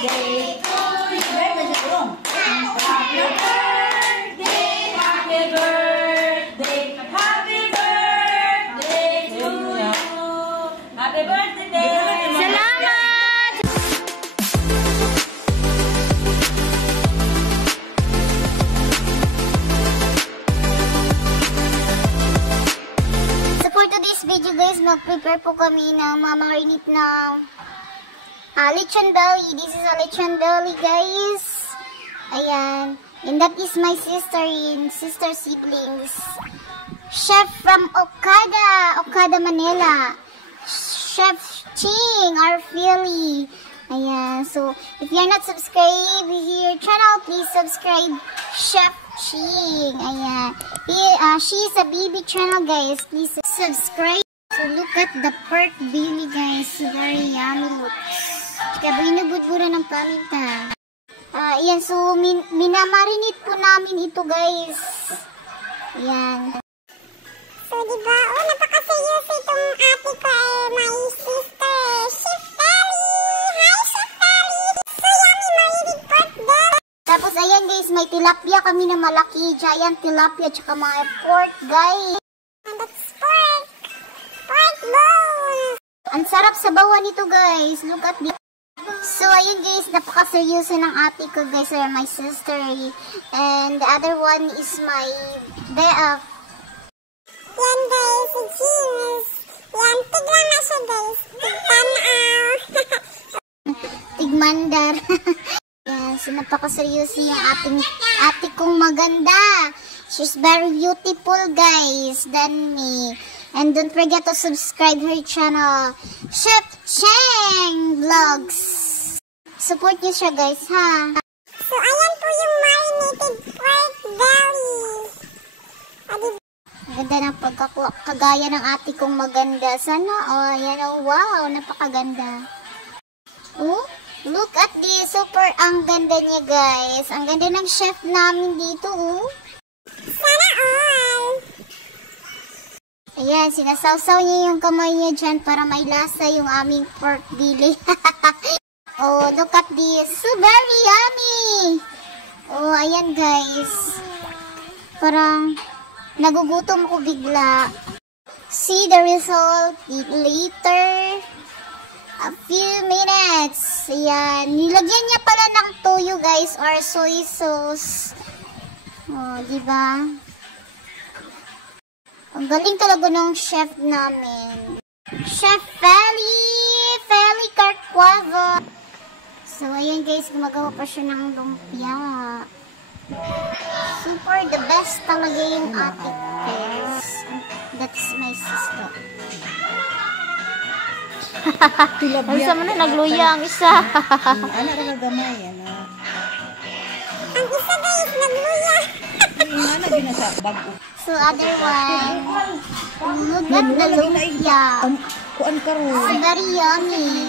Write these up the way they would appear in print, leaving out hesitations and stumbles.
birthday to you. Happy birthday, happy birthday, happy birthday to you. Happy birthday. Salamat! So for today's video guys, mag-prepare po kami ng mamarinate na lechon belly. This is a lechon belly guys. Ayan. And that is my sister siblings. Chef from Okada, Manila. Chef Ching, our Philly. Ayan. So, if you're not subscribed here channel, please subscribe Chef Ching. Ayan. She is a baby channel guys. Please subscribe. So, look at the pork belly guys. Very yummy looks. Kaya binubudbura ng paminta. Ayan, so minamarinate po namin ito guys. Ayan. So diba, napaka-seryoso itong ate ko my sister, Chef Feli. Hi, Chef Feli. So yummy, marinate pork belly. Tapos ayan guys, may tilapia kami na malaki. Giant tilapia, tsaka mga pork guys. And that's pork bones. Ang sarap sa bawan nito guys. Look at this. So, ayun guys, napaka-seryoso ng ate ko guys, or my sister. And the other one is my BF. Yan guys, si Jeans. Yan, tiglan na siya guys. Tigtanaw. Tigmandar. Yan, so napaka-seryoso yung ate kong maganda. She's very beautiful guys than me. And don't forget to subscribe her channel, Chef Cheng Vlogs. Support niyo siya guys, ha? So, ayan po yung marinated pork belly. Ganda ng pagkakagaya ng ate kong maganda. Sana, oh, yan, oh, wow, napakaganda. Oh, look at this. Super, ang ganda niya guys. Ang ganda ng chef namin dito, oh. Sana all. Ayan, sinasawsaw niya yung kamay niya dyan para may lasa yung aming pork belly. Oh, look at this. So very yummy. Oh, ayan guys. Parang nagugutom ko bigla. See the result later. A few minutes. Ayan. Nilagyan niya pala ng toyo guys or soy sauce. Oh, diba? Ang galing talaga ng chef namin. Chef Feli Carquavo. So, ayan guys, gumagawa pa siya ng lumpia. Super the best talaga yung ate guys. That's my sister. Ang sama na nagluya ang isa. Anak na gamay, ano? Ang isa guys, nagluya. Ano ginasa bago? So, other one. Look at the lumpia. Kuan karo. So, very yummy.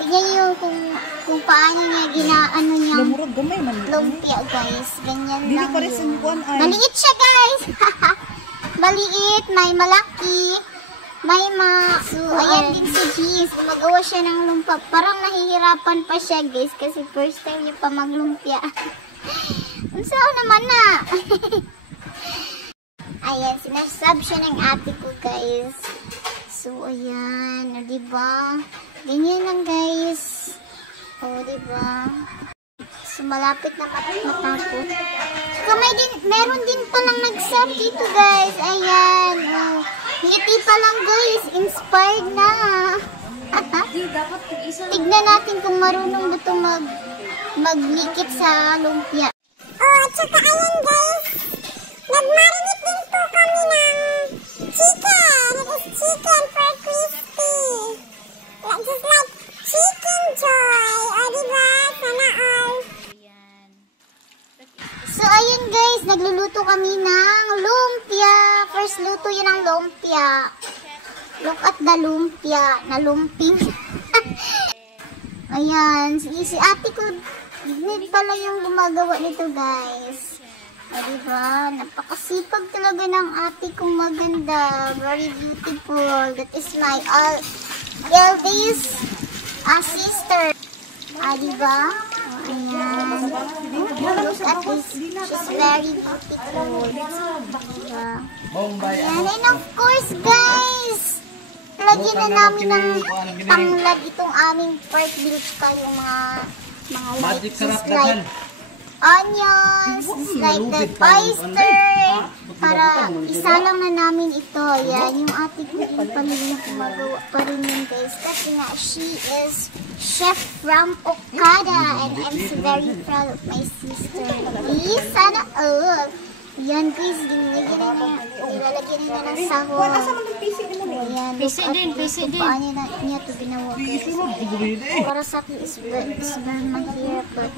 Tignan niyo kung paano niya ginaano niya Lamurag gamay man. lumpia guys. Ganyan Dili lang pa rin yun. kuan ay. Maliit siya guys. Maliit, may malaki. May So, ayan din si Jeans. Gumagawa siya ng lumpia. Parang nahihirapan pa siya guys. Kasi first time niya pa maglumpia. Saan naman na? Ayan, sinasab siya ng ate ko guys. So, ayan. O, diba? Ganyan lang guys. O, diba? So, malapit na matapos. So, meron din palang nag-sub dito guys. Ayan. O, ngiti pa lang guys. Inspired na. Tignan natin kung marunong ba ito maglikit sa lumpia. Oh, tsaka ayan guys. Nag-marinate din po kami ng chicken. It is chicken for crispy. Just like chicken joy. O, diba? Sana all. So, ayun guys. Nagluluto kami ng lumpia. First luto yun ng lumpia. Look at the lumpia. Na lumping. Ayan. Si ate ko, hindi pala yung gumagawa nito guys. O, diba? Napakasipag talaga ng ate kong maganda. Very beautiful. That is my eldest sister. Diba? Ayan. Look at this. She's very beautiful. Diba? Ayan. And of course, guys, lagyan na namin ng panglag itong aming pork bills pa yung mga Magic like, sarap just like onions, just like the oyster, para isa lang na namin ito. Yan, yung ate ko din pala yung gumagawa pa rin yun, guys. Kasi nga, she is chef from Okada, and I'm so very proud of my sister. Please, sana all. Yan, guys, ilalagyan na ng sahog. Ayan, PC din. Paano niya ito ginawa, guys. Para sa akin is very mahirap, but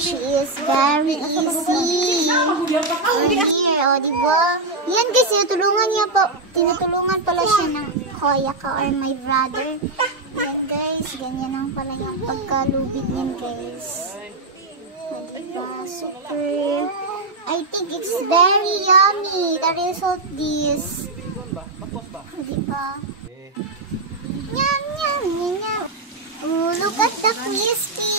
she is very easy. Here, o, diba? Yan, guys, tinutulungan pala siya ng kuya ka or my brother. Yan, guys, ganyan lang pala yung pagkalubid niyan, guys. Diba? Super... I think it's very yummy. The result is, diba? Yum, yum, yum, yum. Oh, look at the crispy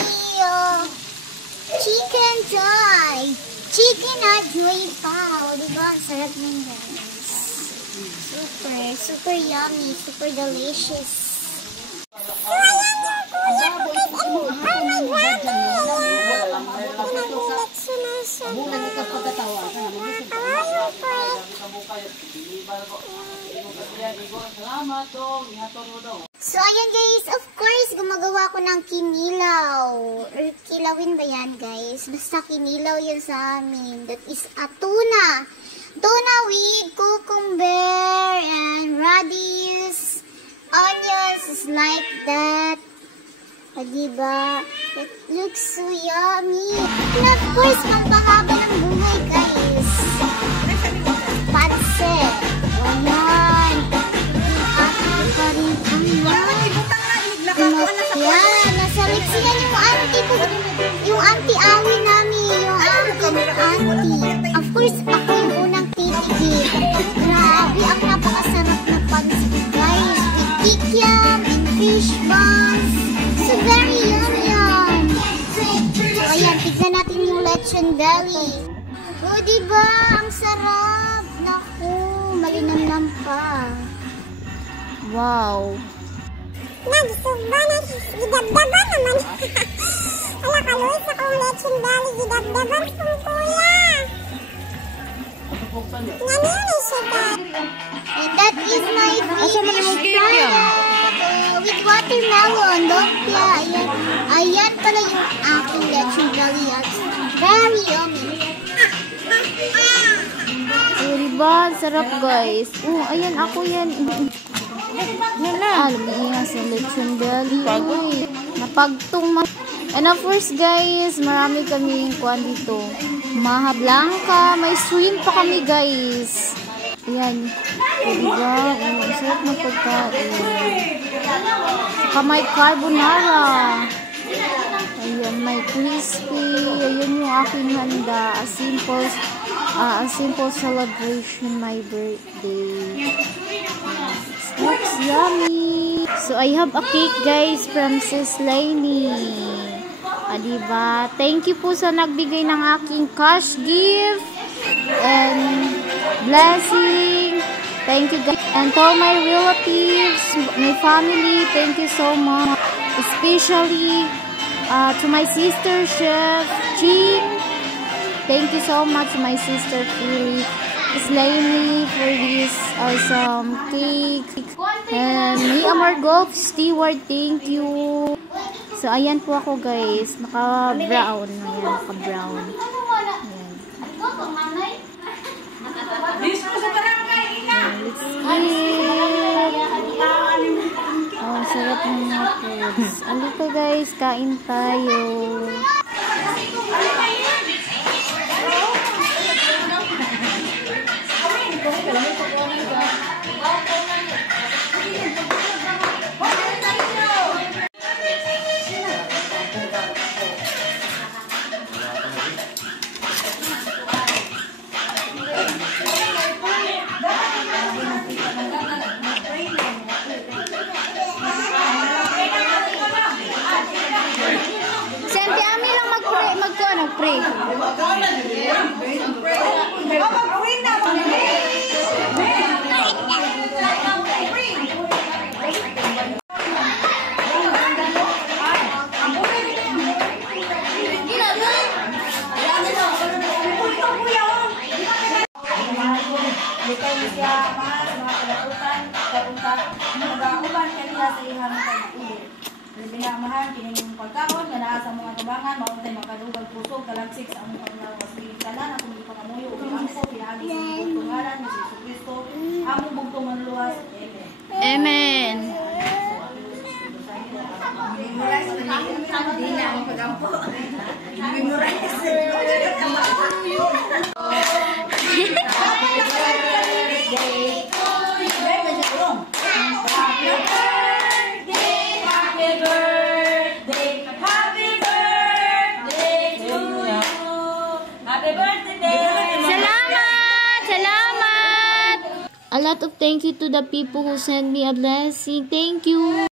chicken joy. Chicken joy pa. Oh, diba? Ang sarap ng guys. Super yummy. Super delicious. So, ayan yung kuya ko. Oh my God! So, ayan guys, of course, gumagawa ko ng kinilaw. Or kilawin ba yan, guys? Basta kinilaw yan sa amin. That is a tuna. Tuna with cucumber and radish, onions, just like that. Diba? It looks so yummy. And of course, pampahaba ng buhay, guys. Pansit. Ayan. Ating pa rin ang yan. Nasa Mexican yung auntie ko. Yung auntie Awi namin. Yung auntie. Of course, ako yung unang titigil. Grabe, ang napakasarap na pansit, guys. With kikiam and fish buns. So very yum. So ayan, tignan natin yung lechon belly. O, diba? Ang sarap. Naku, malinamnam pa. Wow. Nagsuba na, gidabdaban naman. Ala, kaluwi sa kong lechon belly, gidabdaban kong kuya. Nanini siya ba? And that is my favorite product. With watermelon, lumpia. Ayan pala yung aking lechon belly at very yummy. Diba? Sarap, guys. Ayan, ako yan. Yan na. Lumiinga sa lechon belly. Uy, napagtong. And of course, guys, marami kaming kuwan dito. Maha Blanca. May shrimp pa kami, guys. Ayan. Diba? Ang sarap na pagkain. Saka may carbonara. Ayan, may crispy. Ayan yung aking handa. A simple celebration my birthday. It looks yummy. So, I have a cake, guys, from Sis Lainey. Diba? Thank you po sa nagbigay ng aking cash gift and blessing. Thank you, guys. And to all my relatives, my family, thank you so much. Especially to my sister, Chef Ching. Thank you so much, my sister, Philly. Lainey, for this awesome cake. And Mia Margov Stewart, thank you. So, ayan po ako, guys. Naka-brown. Ayan, naka-brown. Ayan. Let's eat. Oh, sarap ng mga foods. Alika, guys. Kain tayo. siya mahal sa mga kalakutan, kapunta, nag-auban kaniya sa ihang pag-ulit. Binamahan, kining pagkaon, nga naa sa mga tubangan, mauntay makadugag pusog, kalagsik sa among panglawas. Tanan, akong ipangamuyo, uliangko, pinagi sa mga tungalan, ni Jesus Cristo, among bugtong manluwas. Amen. Amen. Hindi na akong pagampo. Memorize. Salamat! Salamat! A lot of thank you to the people who sent me a blessing. Thank you.